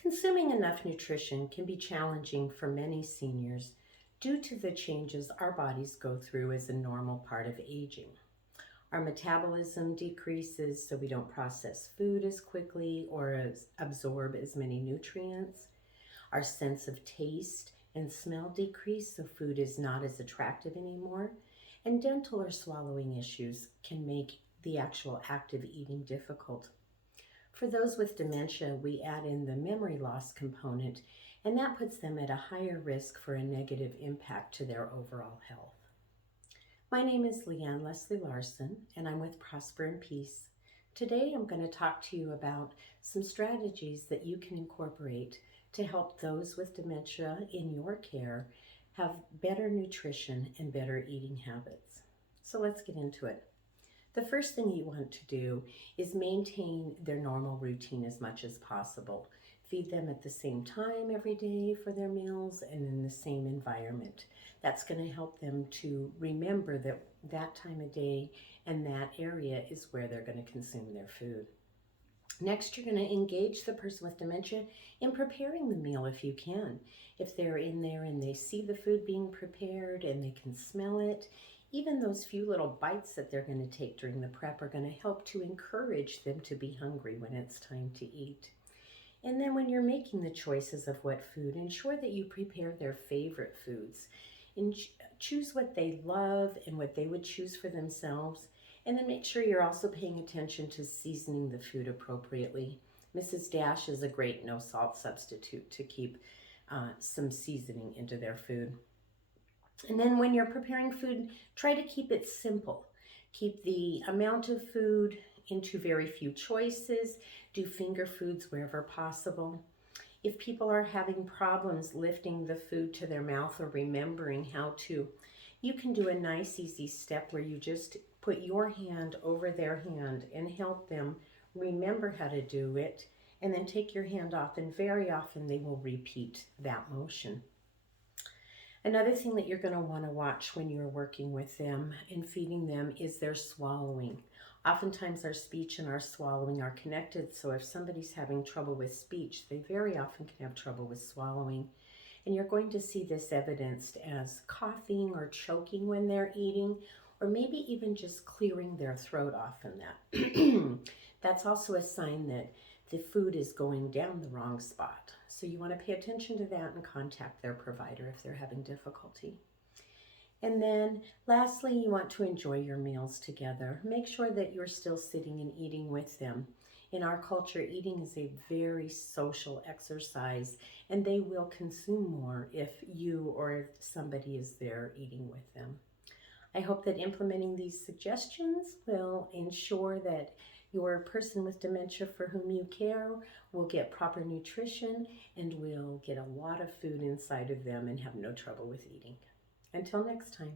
Consuming enough nutrition can be challenging for many seniors due to the changes our bodies go through as a normal part of aging. Our metabolism decreases, so we don't process food as quickly or absorb as many nutrients. Our sense of taste and smell decrease, so food is not as attractive anymore. And dental or swallowing issues can make the actual act of eating difficult. For those with dementia, we add in the memory loss component, and that puts them at a higher risk for a negative impact to their overall health. My name is Leanne Leslie Larson, and I'm with Prosper and Peace. Today I'm going to talk to you about some strategies that you can incorporate to help those with dementia in your care have better nutrition and better eating habits. So let's get into it. The first thing you want to do is maintain their normal routine as much as possible. Feed them at the same time every day for their meals and in the same environment. That's going to help them to remember that that time of day and that area is where they're going to consume their food. Next, you're going to engage the person with dementia in preparing the meal if you can. If they're in there and they see the food being prepared and they can smell it, even those few little bites that they're going to take during the prep are going to help to encourage them to be hungry when it's time to eat. And then when you're making the choices of what food, ensure that you prepare their favorite foods. And choose what they love and what they would choose for themselves. And then make sure you're also paying attention to seasoning the food appropriately. Mrs. Dash is a great no-salt substitute to keep some seasoning into their food. And then when you're preparing food, try to keep it simple. Keep the amount of food into very few choices. Do finger foods wherever possible. If people are having problems lifting the food to their mouth or remembering how to, you can do a nice easy step where you just put your hand over their hand and help them remember how to do it, and then take your hand off, and very often they will repeat that motion. Another thing that you're going to want to watch when you're working with them and feeding them is their swallowing. Oftentimes our speech and our swallowing are connected, so if somebody's having trouble with speech, they very often can have trouble with swallowing. And you're going to see this evidenced as coughing or choking when they're eating, or maybe even just clearing their throat often. That's also a sign that the food is going down the wrong spot. So you want to pay attention to that and contact their provider if they're having difficulty. And then lastly, you want to enjoy your meals together. Make sure that you're still sitting and eating with them. In our culture, eating is a very social exercise, and they will consume more if you or somebody is there eating with them. I hope that implementing these suggestions will ensure that your person with dementia for whom you care will get proper nutrition and will get a lot of food inside of them and have no trouble with eating. Until next time.